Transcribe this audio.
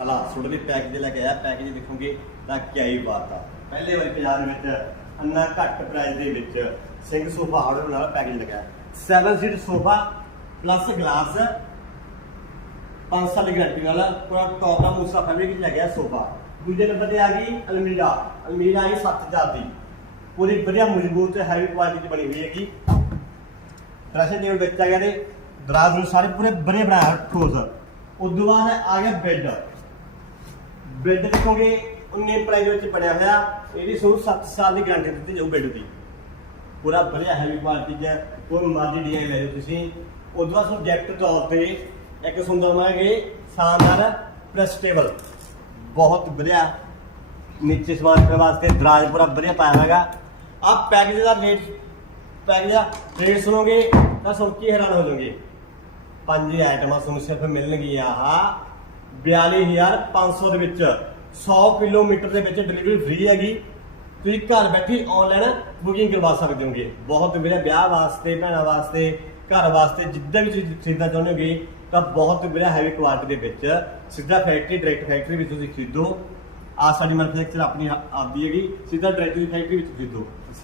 ਹਲਾ ਸੁਣ ਵੀ ਪੈਕੇਜ ਲੈ ਕੇ ਆਇਆ ਪੈਕੇਜ ਦੇਖੋਗੇ ਤਾਂ ਕਿਆ ਹੀ ਬਾਤ ਆ। ਪਹਿਲੇ ਵਾਲੀ ਪੰਜਾਬ ਦੇ ਵਿੱਚ ਅੰਨਾ ਘੱਟ ਪ੍ਰਾਈਸ ਦੇ ਵਿੱਚ ਸਿੰਘ ਸੋਫਾ ਆਰਡਰ ਨਾਲ ਪੈਕੇਜ ਲਗਾਇਆ 7 ਸੀਟ ਸੋਫਾ ਪਲੱਸ ਗਲਾਸ 5 ਸਾਲ ਦੀ ਗਾਰੰਟੀ ਨਾਲ ਪੂਰਾ ਟੌਪ ਦਾ ਮੂਸਾ ਫੈਬਰਿਕ ਚ ਲੱਗਿਆ ਸੋਫਾ। ਦੂਜੇ ਨੰਬਰ ਤੇ ਆ ਗਈ ਅਲਮੀਰਾ। ਅਲਮੀਰਾ ਆਈ 7000 ਦੀ। ਪੂਰੀ ਵਧੀਆ ਮਜ਼ਬੂਤ ਹੈਵੀ ਕੁਆਲਿਟੀ ਦੀ ਬਣੀ ਹੋਈ ਹੈਗੀ। ਡਰੈਸਿੰਗ ਟੇਬਲ ਵਿੱਚ ਆ ਗਿਆ ਤੇ ਦਰਾਜ਼ ਨੂੰ ਸਾਰੇ ਪੂਰੇ ਬਰੇ ਬਣਾਇਆ ਠੋਸ ਉਦੋਂ ਬਾਅਦ ਆ ਗਿਆ ਬੈੱਡ ਬੈੱਡ ਦੇਖੋਗੇ 19 ਪ੍ਰਾਈਸ ਵਿੱਚ ਬਣਿਆ ਹੋਇਆ ਇਹਦੀ ਤੁਹਾਨੂੰ 7 ਸਾਲ ਦੀ ਗਾਰੰਟੀ ਦਿੱਤੀ ਜਾਊ ਬੈੱਡ ਦੀ। ਪੂਰਾ ਵਧੀਆ ਹੈਵੀ ਕੁਆਲਿਟੀ ਚ ਕੋਈ ਮਰਜ਼ੀ ਡਿਜ਼ਾਈਨ ਲੈ ਲਓ ਤੁਸੀਂ। ਉਦੋਂ ਬਾਅਦ ਸਬਜੈਕਟ ਤੌਰ ਤੇ ਇੱਕ ਸੁੰਦਰ ਬਣਾਗੇ ਸ਼ਾਨਦਾਰ ਪ੍ਰੈਸ ਟੇਬਲ ਬਹੁਤ ਵਧੀਆ। ਨੀਚੇ ਸਮਾਨ ਰੱਖਣ ਵਾਸਤੇ ਦਰਾਜ ਪੂਰਾ ਵਧੀਆ ਪਾਇਆ ਹੈਗਾ ਆ ਪੈਕੇਜ ਦਾ ਰੇਟ ਪੈਕੇਜ ਦਾ ਰੇਟ ਸੁਣੋਗੇ, ਤਾਂ ਸੁਣ ਕੇ ਹੈਰਾਨ ਹੋ ਜਾਓਗੇ। ਪੰਜ ਆਈਟਮਾਂ ਤੁਹਾਨੂੰ ਸਿਰਫ ਮਿਲਣਗੀਆਂ, ਆਹ। 42500 ਦੇ ਵਿੱਚ 100 ਕਿਲੋਮੀਟਰ ਦੇ ਵਿੱਚ ਡਿਲੀਵਰੀ ਫ੍ਰੀ ਹੈਗੀ। ਤੁਸੀਂ ਘਰ ਬੈਠੇ ਆਨਲਾਈਨ ਬੁਕਿੰਗ ਕਰਵਾ ਸਕਦੇ ਹੋਗੇ। ਬਹੁਤ ਵਧੀਆ ਵਿਆਹ ਵਾਸਤੇ, ਭੈਣਾਂ ਵਾਸਤੇ, ਘਰ ਵਾਸਤੇ, ਜਿੱਦਾਂ ਵੀ ਤੁਸੀਂ ਖਰੀਦਣਾ ਚਾਹੁੰਦੇ ਹੋਗੇ, ਤਾਂ ਬਹੁਤ ਵਧੀਆ ਹੈਵੀ ਕੁਆਲਿਟੀ ਦੇ ਵਿੱਚ ਸਿੱਧਾ ਫੈਕਟਰੀ ਡਾਇਰੈਕਟ ਫੈਕਟਰੀ ਵਿੱਚ ਤੁਸੀਂ ਖਰੀਦੋ। ਆ ਸਾਡੀ ਮੈਨੂਫੈਕਚਰ ਆਪਣੀ ਆਪਦੀ ਹੈਗੀ। ਸਿੱਧਾ ਡਾਇਰੈਕਟ ਫੈਕਟਰੀ ਵਿੱਚ ਖਰੀਦੋ।